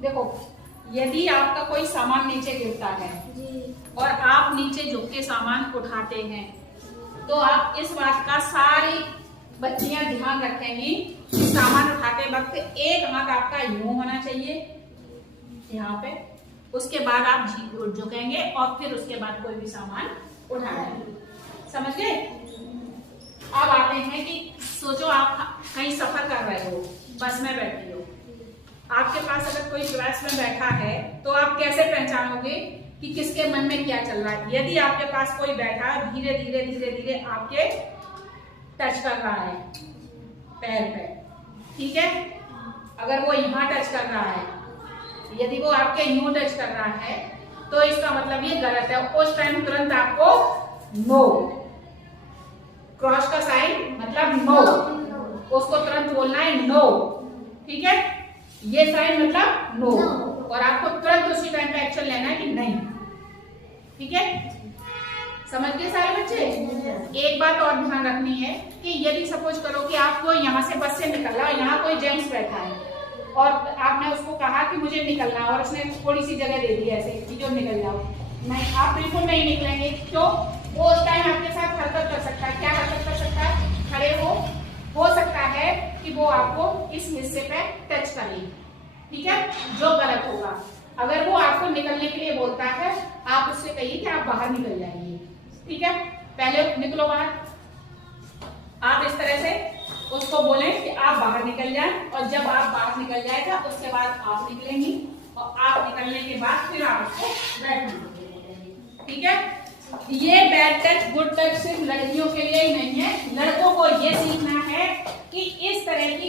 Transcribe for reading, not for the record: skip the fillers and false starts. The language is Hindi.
देखो, यदि आपका कोई सामान नीचे गिरता है और आप नीचे झुक के सामान उठाते हैं, तो आप इस बात का सारी बच्चियां ध्यान रखेंगी कि सामान उठाते वक्त एक हाथ आपका यूं होना चाहिए यहाँ पे, उसके बाद आप झुकेंगे और फिर उसके बाद कोई भी सामान उठाएंगे। समझ गए? अब आते हैं कि सोचो आप कहीं सफर कर रहे हो, बस में बैठे हो, आपके पास अगर कोई बस में बैठा है तो आप कैसे पहचानोगे कि किसके मन में क्या चल रहा है? यदि आपके पास कोई बैठा है, धीरे धीरे धीरे धीरे आपके टच कर रहा है पैर पे, ठीक है, अगर वो यहाँ टच कर रहा है, यदि वो आपके यूं टच कर रहा है तो इसका मतलब ये गलत है। उस टाइम तुरंत आपको नो, क्रॉस का साइन मतलब नो, उसको तुरंत बोलना है नो, ठीक है, ये साइन मतलब नो, और आपको तुरंत उसी टाइम पे एक्शन लेना है कि नहीं, ठीक है? समझ गए सारे बच्चे? एक बात और ध्यान रखनी है कि यदि सपोज करो कि आपको यहाँ से बस से निकलना, यहाँ कोई जेंट्स बैठा है और आपने उसको कहा कि मुझे निकलना, और उसने थोड़ी सी जगह दे दी ऐसे कि जो निकल जाओ, नहीं, आप बिल्कुल नहीं निकलेंगे। क्यों? वो उस टाइम आपके साथ हरकत कर सकता है। क्या हरकत कर सकता है? खड़े हो सकता है कि वो आपको इस हिस्से पे टच करे, ठीक है, जो गलत होगा। अगर वो आपको निकलने के लिए बोलता है, आप उससे कहिए कि आप बाहर निकल जाइए, ठीक है, पहले निकलो बाहर, आप इस तरह से उसको बोलें कि आप बाहर निकल जाएं, और जब आप बाहर निकल जाएगा उसके बाद आप निकलेंगी, और आप निकलने के बाद फिर आप उसको बैठने बोलेंगे, ठीक है? ये बैड टच गुड टच सिर्फ लड़कियों के लिए ही नहीं है, लड़कों को ये सीखना है कि इस तरह की